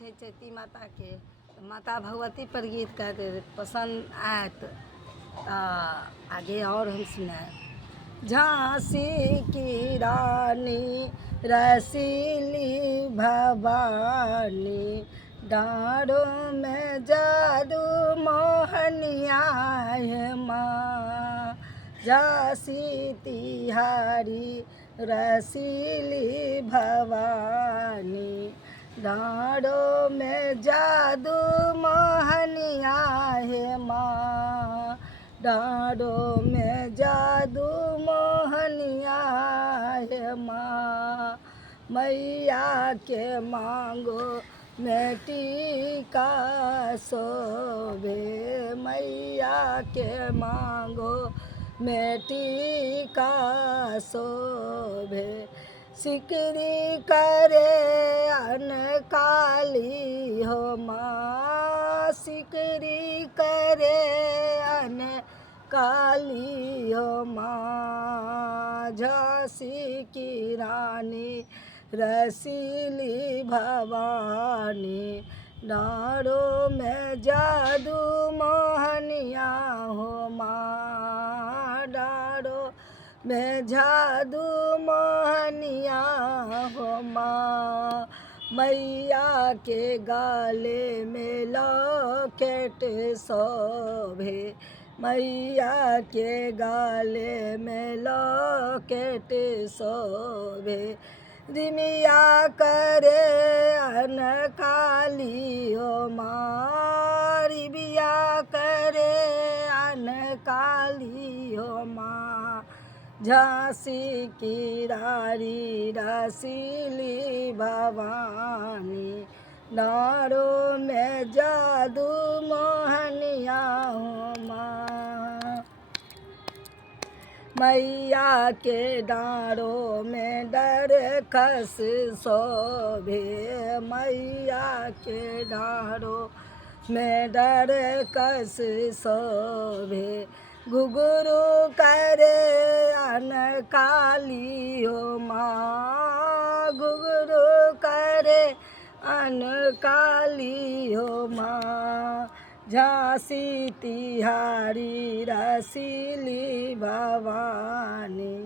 छे चैती माता के, तो माता भगवती पर गीत कहते पसंद आए तो आगे और हम सुनाए। झांसी की रानी रसीली भवानी, डारों में जादू मोहनिया है माँ। झांसी तिहारी रसीली भवानी, डारों में जादू मोहनिया है माँ। डारों में जादू मोहनिया है माँ। मैया के मांगो में टीका शोभे, मैया के मांगो में टीका शोभे। सिकरी करे अनकाली हो माँ, सिकरी करे अनकाली हो माँ। झांसी की रानी रसीली भवानी, डारों में जादू मोहनिया हो माँ। डारों में जादू मोहनिया हो माँ। मैया के गाले में लॉकेट शोभे, मैया के गाले में लॉकेट शोभे। रिमिया करे अनकाली हो माँ, रिबिया करे अनकाली हो माँ। झांसी की रानी रसीली भवानी, डारों में जादू मोहनिया हो माँ। मैया के डारों में डरकस शोभे, मैया के डारों में डरकस शोभे। घुघरू करे अनकाली हो माँ, घुघरू करे अनकाली हो माँ। झांसी तिहारी रसीली भवानी,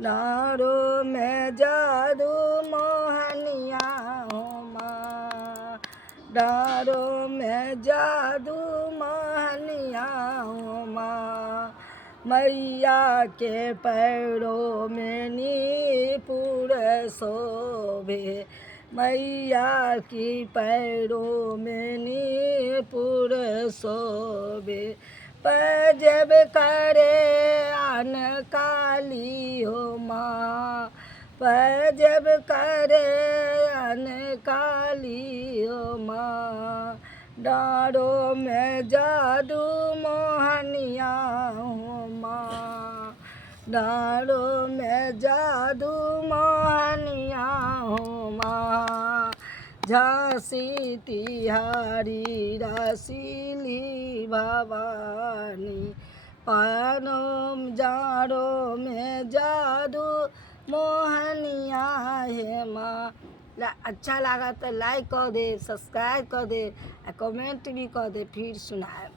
डारों में जादू मोहनिया हो माँ। डारों में जादू मोहनिया हो माँ। मैया के पैरों में नीपुर शोभे, मैया की पैरों में नीपुर शोभे। पंजब करे अनकाली हो माँ, पंजब करे अनकाली हो माँ। डारों में जादू मोहनिया हो माँ, डारों में जादू मोहनिया हो माँ। झांसी तिहारी रसीली भवानी, पानों जाड़ों में जादू मोहनिया है माँ। अच्छा लगा तो लाइक कर दे, सब्सक्राइब कर दे, कमेंट भी कर दे, फिर सुनाए।